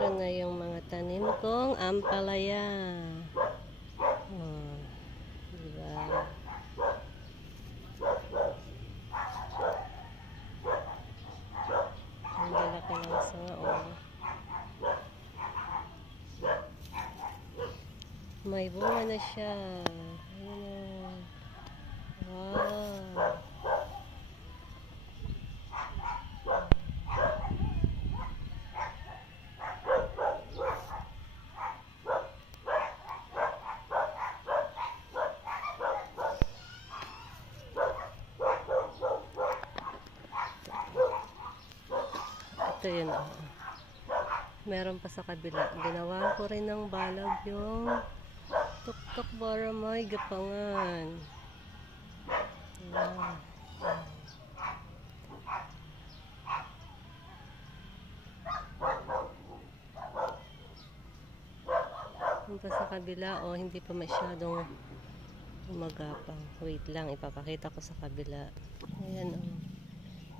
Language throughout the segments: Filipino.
Ito na yung mga tanim kong ampalaya. Oh, diba? Ang lalaki ng sanga, oh. May bunga na siya. Ayan. Wow. Ito yun, oh. Meron pa sa kabila. Ginawa ko rin ng balag yung tuktok para may gapangan. Ayan. Yung pa sa kabila, oh, hindi pa masyadong umagapang. Wait lang, ipapakita ko sa kabila. Ayan, oh.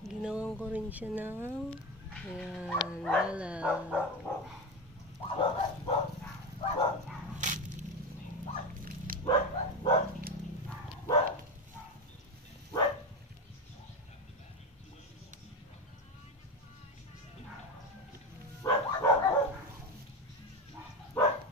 Ginawan ko rin siya ng ayan, balag.